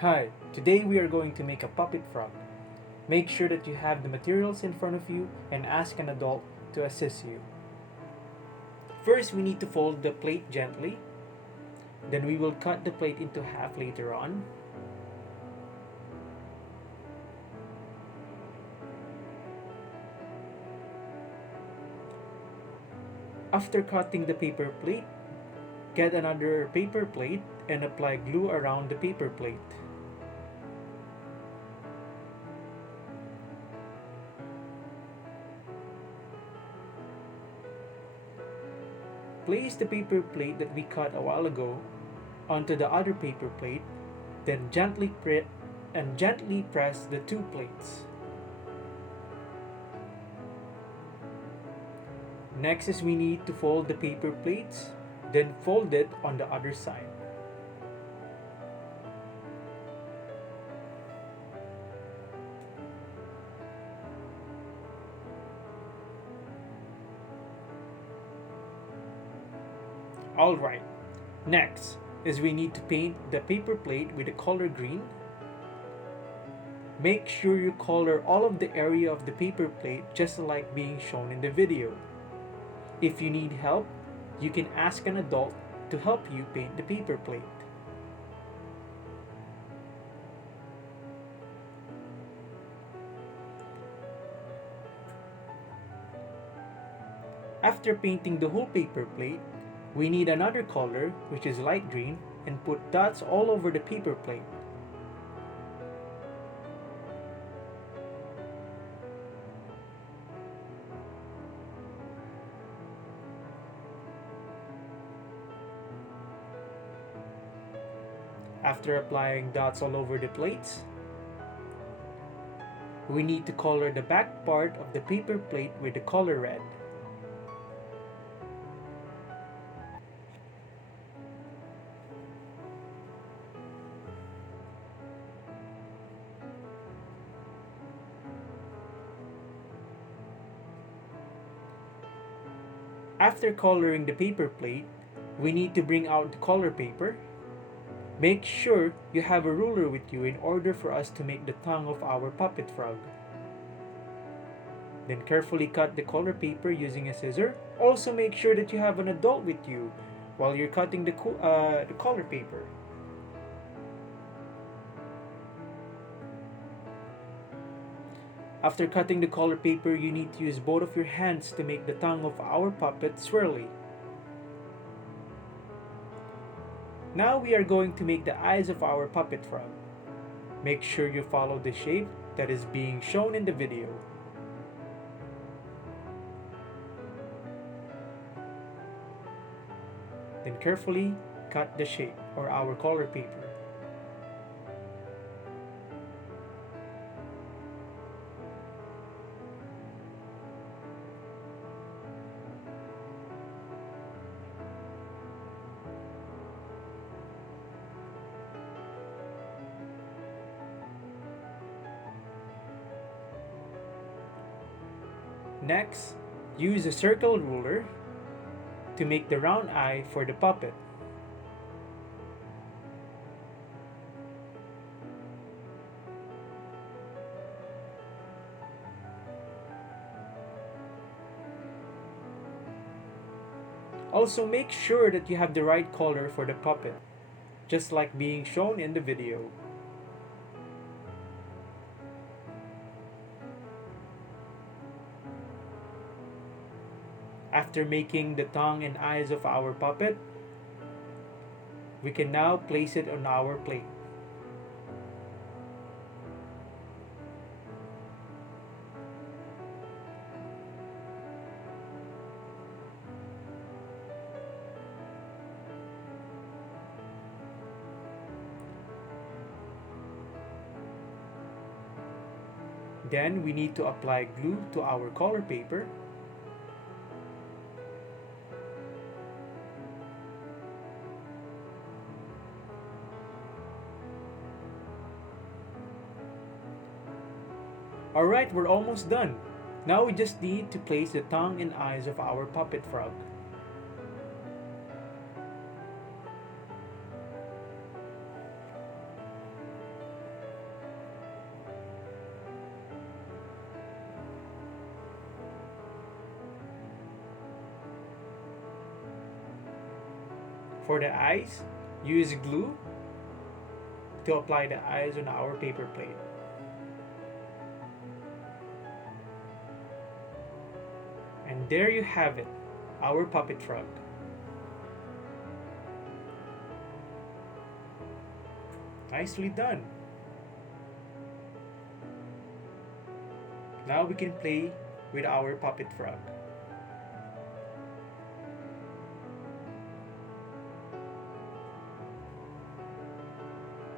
Hi, today we are going to make a puppet frog. Make sure that you have the materials in front of you and ask an adult to assist you. First, we need to fold the plate gently. Then we will cut the plate into half later on. After cutting the paper plate, get another paper plate and apply glue around the paper plate. Place the paper plate that we cut a while ago onto the other paper plate, then gently press the two plates. Next is we need to fold the paper plates, then fold it on the other side. Alright, next is we need to paint the paper plate with the color green. Make sure you color all of the area of the paper plate just like being shown in the video. If you need help, you can ask an adult to help you paint the paper plate. After painting the whole paper plate, we need another color, which is light green, and put dots all over the paper plate. After applying dots all over the plates, we need to color the back part of the paper plate with the color red. After coloring the paper plate, we need to bring out the color paper. Make sure you have a ruler with you in order for us to make the tongue of our puppet frog. Then carefully cut the color paper using a scissor. Also make sure that you have an adult with you while you're cutting the color paper. After cutting the color paper, you need to use both of your hands to make the tongue of our puppet swirly. Now we are going to make the eyes of our puppet frog. Make sure you follow the shape that is being shown in the video. Then carefully cut the shape or our color paper. Next, use a circle ruler to make the round eye for the puppet. Also make sure that you have the right color for the puppet, just like being shown in the video. After making the tongue and eyes of our puppet, we can now place it on our plate. Then we need to apply glue to our color paper. Alright, we're almost done. Now we just need to place the tongue and eyes of our puppet frog. For the eyes, use glue to apply the eyes on our paper plate. And there you have it, our puppet frog. Nicely done. Now we can play with our puppet frog.